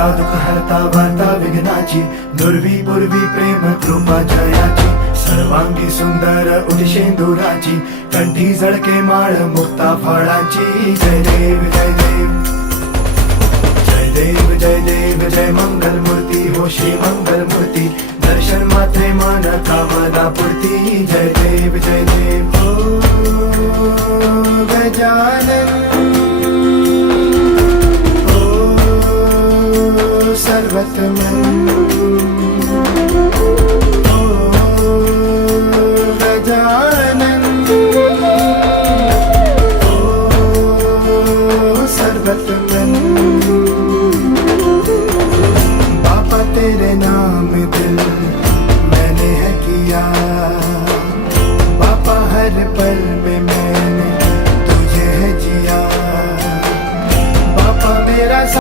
हरता दुःख हरता वार्ता विघ्नाची, दुर्वी पूर्वी प्रेम कृपा जयाची, सर्वांगी सुंदर उदिशेंदुराची, कंठी झळके माळ मुक्ता फळाची. जय देव जय देव जय देव जय देव जय मंगल मूर्ती हो श्री मंगल मूर्ती, दर्शन मात्रे मन कामना पूर्ती. जय देव जय देव ओ गजानन ओ सर्वतमन.